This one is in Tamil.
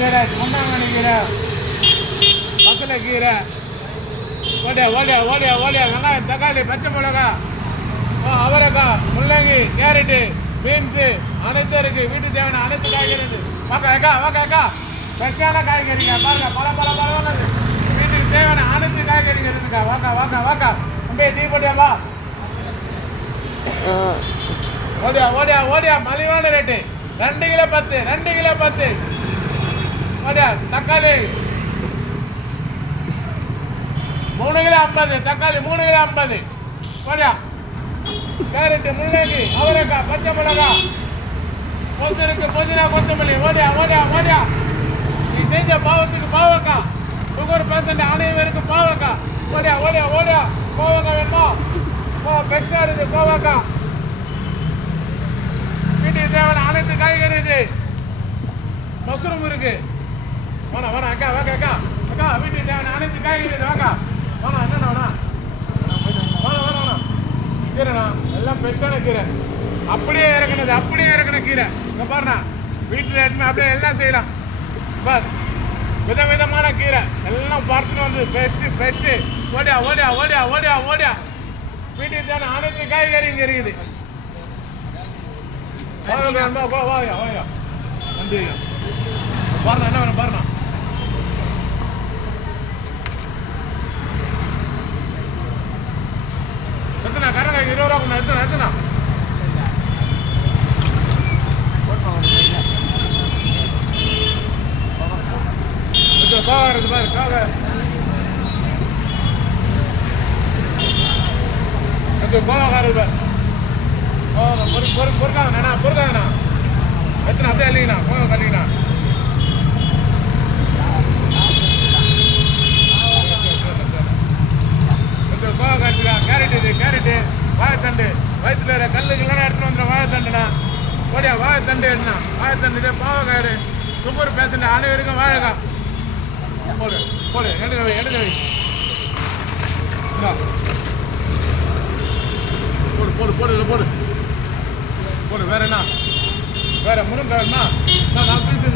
கீரை, பொன்னாங்கண்ணி கீரை, பசலை கீரை, ஓடியா ஓடியா ஓடியா ஓடியா வெங்காயம், தக்காளி, பச்சை மிளகா, அவரைக்காய், முள்ளங்கி, கேரட்டு, பீன்ஸு அனைத்தும் இருக்கு. வீட்டுக்கு தேவையான அனைத்து காய்கறி இருக்கு. வாக்கா ஃப்ரெஷ்ஷான காய்கறிங்க பாருங்க, பல பல பழம் வீட்டுக்கு தேவையான அனைத்து காய்கறிங்க இருக்குக்கா. வாக்கா அப்படியே டீ போட்டியாப்பா. ஓடியா ஓடியா ஓடியா மலிவான ரேட்டு 2 கிலோ 10 2 கிலோ 10. ஓடியா தக்காளி 3 கிலோ 50, தக்காளி 3 கிலோ 50. ஓடியா கேரட்டு, முள்ளங்கி, அவரைக்காய், பச்சை மிளகா, கொத்தருக்கு புதினா, கொத்தமல்லி. ஓடியா ஓடியா ஓடியா நீ செஞ்ச பாவத்துக்கு பாவக்கா, சுகர் பேஷண்ட் அனைவருக்கு பாவக்கா. ஓடியா ஓடியா ஓடியா கோவக்காய் வேணுமா? பெருசா இருக்கு கோவக்காய். வீட்டுக்கு தேவையான அனைத்து காய்கறி இது. மஷ்ரூம் இருக்கு. வேணா அக்கா அக்கா வீட்டுக்கு தேவையான அனைத்து காய்கறி இது. வாக்கா என்னண்ணா வேணா கீரைண்ணா, எல்லாம் பெருசான கீரை, அப்படியே இறக்குன கீரை. இங்க பாருண்ணா, வீட்டில் எடுத்துமே அப்படியே எல்லாம் செய்யலாம். பார் விதவிதமான கீரை எல்லாம் பார்த்துட்டு வந்து பெற்று ஓடியா ஓடியா ஓடியா ஓடியா ஓடியா வீட்டுக்கு தேவையான அனைத்து காய்கறி இங்கே இருக்குது. வாயா நன்றி. பாருண்ணா என்ன வேணும் பாருண்ணா. எத்தனை கரங்க 20 ரூபா கொண்டு எத்தனை கோவா இருக்கு பாரு. கோவாக்கார பொறுக்காதண்ணா எத்தனை அப்படியே இல்லைங்கண்ணா. கோவா கல்லிங்கண்ணா. கோவா காய்ச்சலாம். கேரட்டு வாழைத்தண்டு, வயிற்றுல கல்லுக்கெல்லாம் எடுத்துன்னு வந்துடும். வாழைத்தண்டுண்ணா. ஓடியா வாழைத்தண்டு எடுண்ணா. வாழைத்தண்டு, பாவக்காடு, சுகர் பேஷண்ட் அனைவருக்கும் வாழைக்காய். போடு எடுக்க வை. போடு வேற என்ன? வேற முருங்கை வேணுமா? நான் பீஸ்